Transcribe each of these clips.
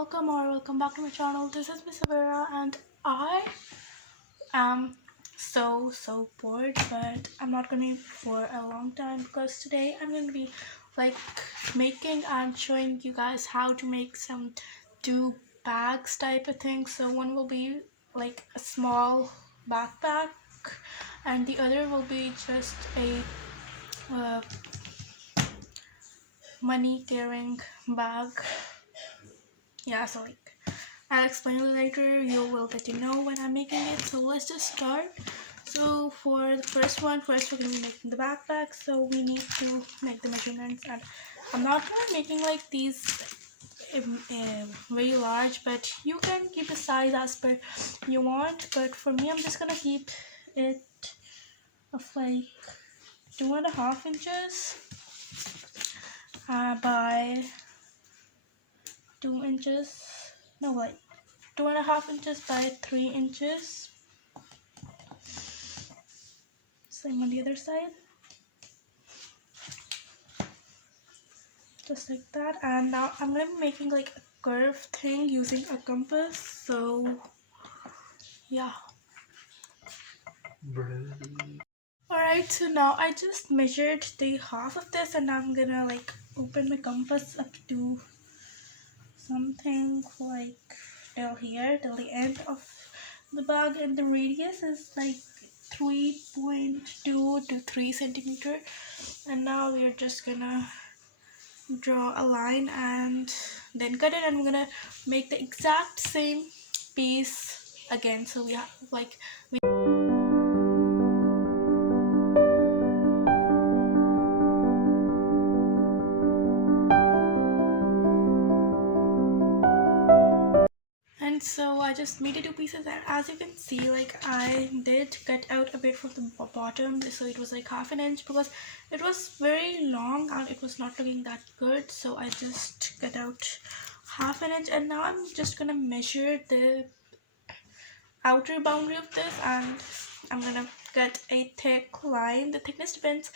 welcome back to my channel. This is Miss Savera and I am so bored, but I'm not gonna be for a long time because today I'm gonna be like making and showing you guys how to make some two bags type of thing. So one will be like a small backpack and the other will be just a money carrying bag. Yeah, so like I'll explain it later. You will get to know when I'm making it. So let's just start. So for the first one, first we're gonna be making the backpack. So we need to make the measurements, and I'm not gonna be making like these very large, but you can keep the size as per you want. But for me, I'm just gonna keep it of like 2.5 inches by 2 inches. No, like 2.5 inches by 3 inches. Same on the other side, just like that. And now I'm gonna be making like a curve thing using a compass. So yeah. Alright, so now I just measured the half of this, and I'm gonna like open my compass up to something like till here, till the end of the bag, and the radius is like 3.2 to 3 centimeter. And now we're just gonna draw a line and then cut it, and we're gonna make the exact same piece again. So we have like and so I just made it two pieces, and as you can see, like I did cut out a bit from the bottom, so it was like 1/2 inch because it was very long and it was not looking that good. So I just cut out 1/2 inch, and now I'm just gonna measure the outer boundary of this, and I'm gonna cut a thick line. The thickness depends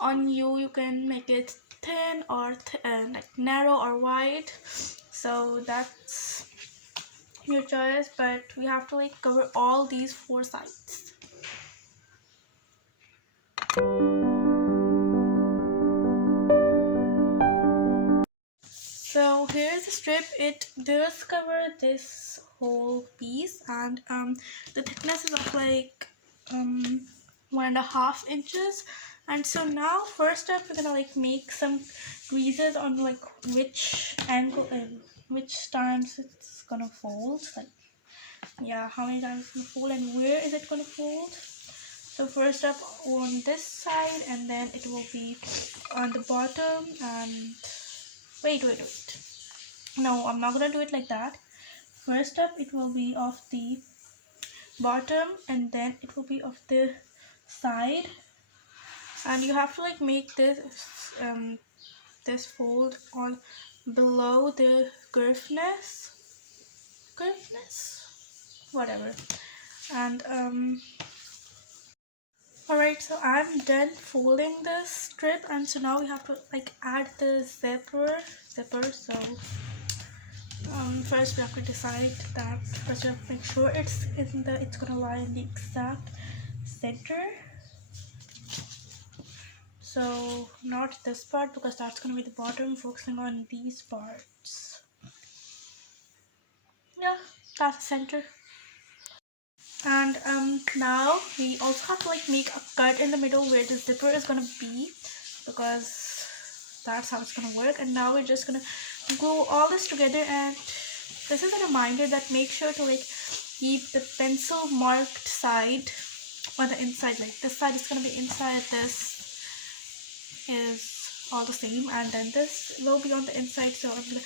on you. You can make it thin or like narrow or wide, so that's your choice, but we have to like cover all these 4 sides. So here's the strip. It does cover this whole piece, and the thickness is of like 1.5 inches. And so now first step, we're gonna like make some creases on like which angle and which times it's gonna fold, like yeah, how many times it's gonna fold and where is it gonna fold. So first up on this side, and then it will be on the bottom. And wait, no, I'm not gonna do it like that. First up it will be of the bottom, and then it will be of the side, and you have to like make this fold on below the curveness, whatever. And alright, so I'm done folding this strip, and so now we have to like add the zipper. So first we have to decide that, first we have to make sure it's gonna lie in the exact center. So not this part, because that's gonna be the bottom, focusing on these parts. Yeah, that's the center. And now we also have to like make a cut in the middle where the zipper is gonna be, because that's how it's gonna work. And now we're just gonna glue all this together, and this is a reminder that make sure to like keep the pencil marked side on the inside. Like this side is gonna be inside, this is all the same, and then this will be on the inside. So I'm gonna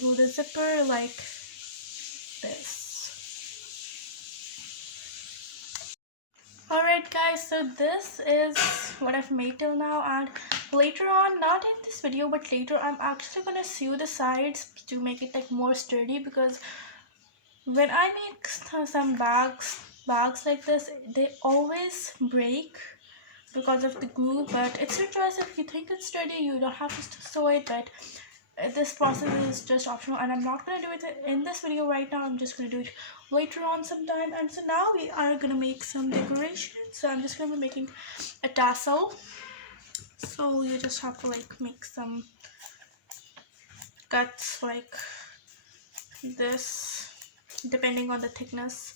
glue the zipper like this. Alright guys, so this is what I've made till now, and later on, not in this video but later, I'm actually gonna sew the sides to make it like more sturdy, because when I make some bags like this, they always break because of the glue. But it's your choice. If you think it's sturdy, you don't have to sew it, but this process is just optional, and I'm not gonna do it in this video right now. I'm just gonna do it later on sometime. And so now we are gonna make some decoration. So I'm just gonna be making a tassel. So you just have to like make some cuts like this, depending on the thickness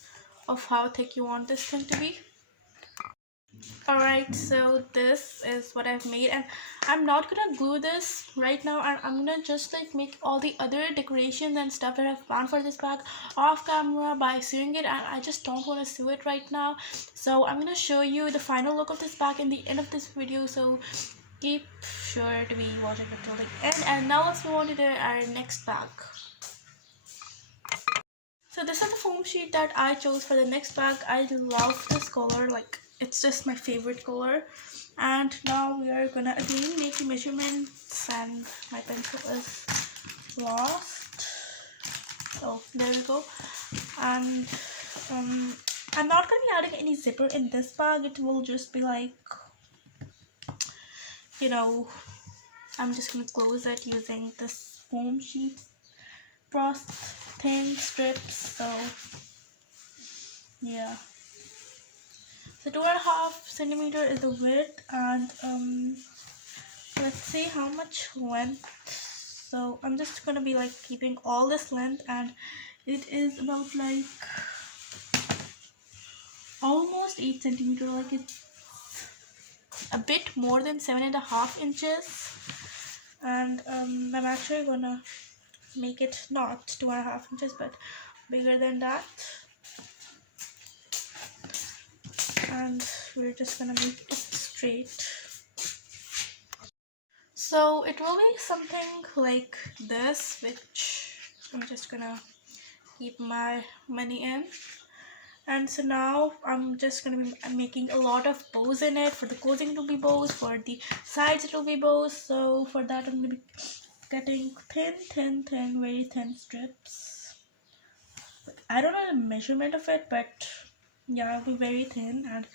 of how thick you want this thing to be. Alright, so this is what I've made, and I'm not gonna glue this right now, and I'm gonna just like make all the other decorations and stuff that I've planned for this bag off camera by sewing it, and I just don't want to sew it right now. So I'm gonna show you the final look of this bag in the end of this video, so keep sure to be watching until the end. And now let's move on to our next bag. So this is the foam sheet that I chose for the next bag. I love this color, like it's just my favorite color. And now we are gonna again make the measurements, and my pencil is lost. Oh, there we go. And I'm not gonna be adding any zipper in this bag. It will just be like, you know, I'm just gonna close it using this foam sheet frost thin strips. So yeah, so 2.5 centimeter is the width, and let's see how much length. So I'm just gonna be like keeping all this length, and it is about like almost 8 centimeter, like it's a bit more than 7.5 inches. And I'm actually gonna make it not 2.5 inches but bigger than that, and we're just gonna make it straight. So it will be something like this, which I'm just gonna keep my money in. And so now I'm just gonna be making a lot of bows in it. For the closing it will be bows, for the sides it will be bows. So for that I'm gonna be cutting thin, very thin strips. I don't know the measurement of it, but yeah, it'll be very thin and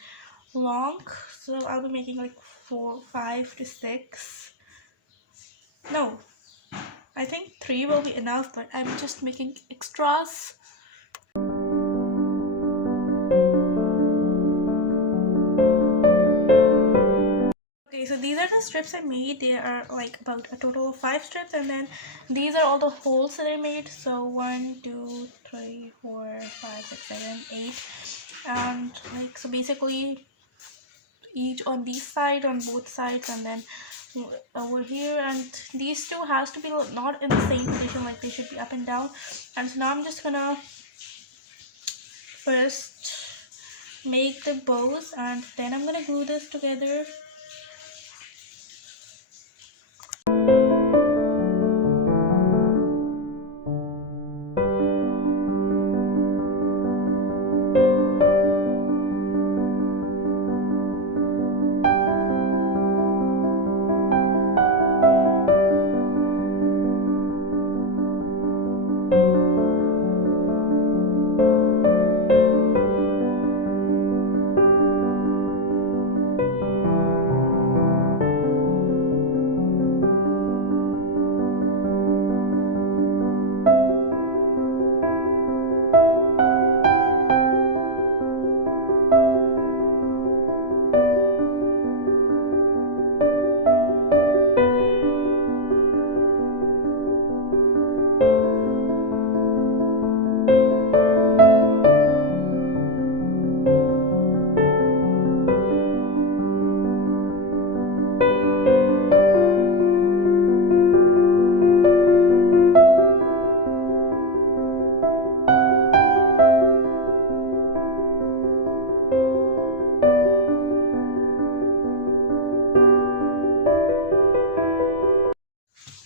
long. So I'll be making like 4, 5 to 6. No, I think 3 will be enough, but I'm just making extras. Okay, so these are the strips I made. They are like about a total of 5 strips, and then these are all the holes that I made. So 1, 2, 3, 4, 5, 6, 7, 8, and like so basically each on this side, on both sides, and then over here. And these two has to be not in the same position, like they should be up and down. And so now I'm just gonna first make the bows, and then I'm gonna glue this together.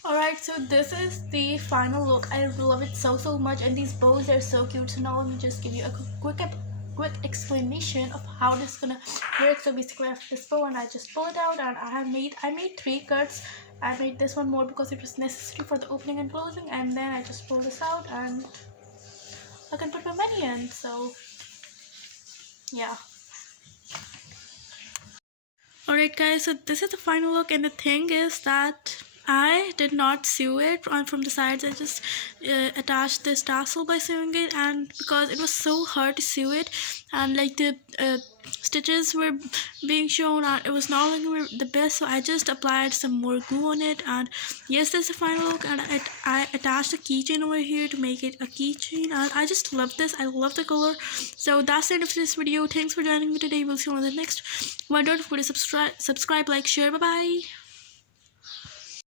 Alright, so this is the final look. I love it so much, and these bows are so cute. So now let me just give you a quick explanation of how this is gonna work. So basically I have this bow, and I just pull it out, and I made 3 cuts. I made this one more because it was necessary for the opening and closing, and then I just pull this out and I can put my money in. So yeah. Alright guys, so this is the final look, and the thing is that I did not sew it on from the sides. I just attached this tassel by sewing it, and because it was so hard to sew it, and like the stitches were being shown, and it was not looking the best, so I just applied some more glue on it. And yes, that's the final look. And I attached a keychain over here to make it a keychain, and I just love this. I love the color. So that's the end of this video. Thanks for joining me today. We'll see you on the next one. Don't forget to subscribe, like, share. Bye bye.